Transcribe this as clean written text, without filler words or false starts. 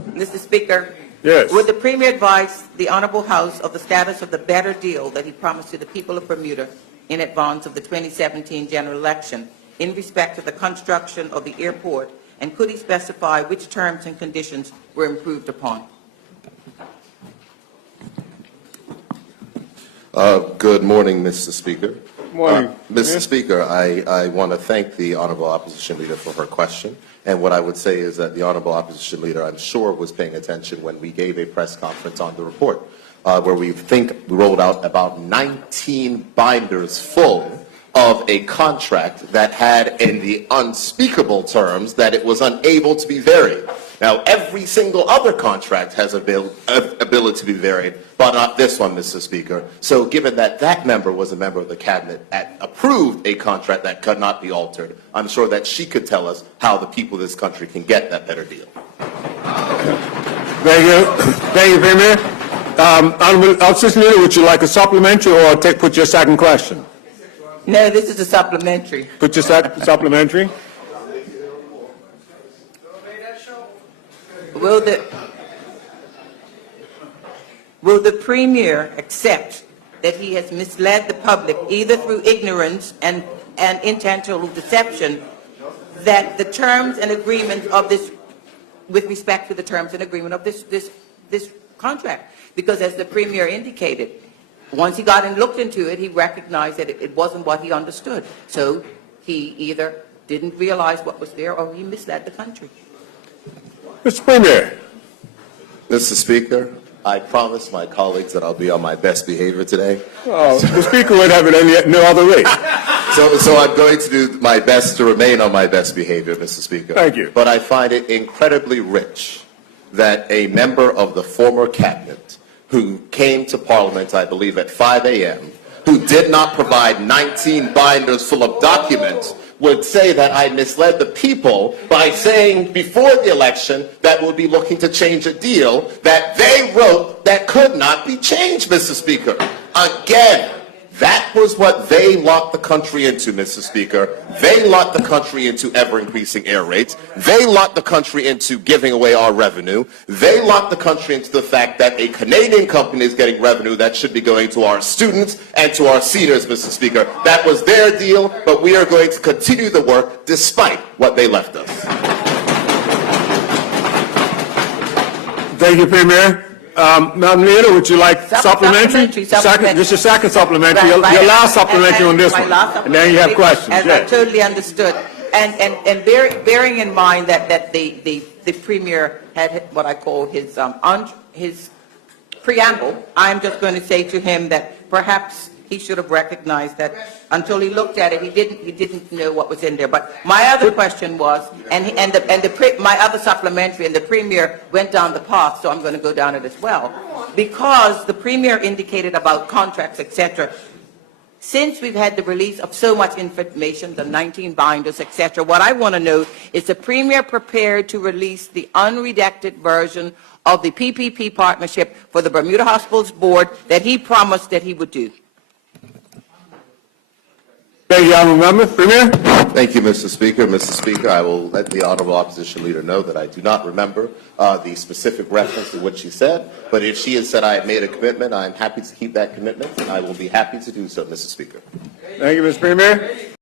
Mr. Speaker. Yes. Would the Premier advise the Honourable House of the status of the better deal that he promised to the people of Bermuda in advance of the 2017 general election in respect to the construction of the airport, and could he specify which terms and conditions were improved upon? Good morning, Mr. Speaker. Morning. Mr. Speaker, I want to thank the Honourable Opposition Leader for her question. And what I would say is that the Honourable Opposition Leader, I'm sure, was paying attention when we gave a press conference on the report, where we rolled out about 19 binders full of a contract that had in the unspeakable terms that it was unable to be varied. Now, every single other contract has ability to be varied, but not this one, Mr. Speaker. So given that that member was a member of the cabinet that approved a contract that could not be altered, I'm sure that she could tell us how the people of this country can get that better deal. Thank you. Thank you, Premier. Honourable Opposition Leader, would you like a supplementary or put your second question? No, this is a supplementary. Put your supplementary. Will the Premier accept that he has misled the public either through ignorance and intentional deception, that the terms and agreements of this, with respect to the terms and agreement of this contract? Because as the Premier indicated, once he got and looked into it, he recognized that it wasn't what he understood. So he either didn't realize what was there or he misled the country. Mr. Premier. Mr. Speaker, I promise my colleagues that I'll be on my best behavior today. Oh, the Speaker would have it no other way. So I'm going to do my best to remain on my best behavior, Mr. Speaker. Thank you. But I find it incredibly rich that a member of the former cabinet who came to Parliament, I believe, at 5 a.m., who did not provide 19 binders full of documents, would say that I misled the people by saying before the election that we'll be looking to change a deal that they wrote that could not be changed, Mr. Speaker. Again, that was what they locked the country into, Mr. Speaker. They locked the country into ever-increasing air rates. They locked the country into giving away our revenue. They locked the country into the fact that a Canadian company is getting revenue that should be going to our students and to our seniors, Mr. Speaker. That was their deal, but we are going to continue the work despite what they left us. Thank you, Premier. Madam Leader, would you like supplementary? Second, this is second supplementary. Your last supplementary on this one. And then you have questions. As I totally understood. And bearing in mind that the Premier had what I call his preamble, I'm just going to say to him that perhaps he should have recognized that until he looked at it, he didn't know what was in there. But my other question was, my other supplementary, and the Premier went down the path, so I'm going to go down it as well, because the Premier indicated about contracts, etc. Since we've had the release of so much information, the 19 binders, etc., what I want to know is the Premier prepared to release the unredacted version of the PPP partnership for the Bermuda Hospitals Board that he promised that he would do? Thank you, Honourable Member. Premier? Thank you, Mr. Speaker. Mr. Speaker, I will let the Honourable Opposition Leader know that I do not remember the specific reference to what she said, but if she has said I have made a commitment, I am happy to keep that commitment, and I will be happy to do so, Mr. Speaker. Thank you, Mr. Premier.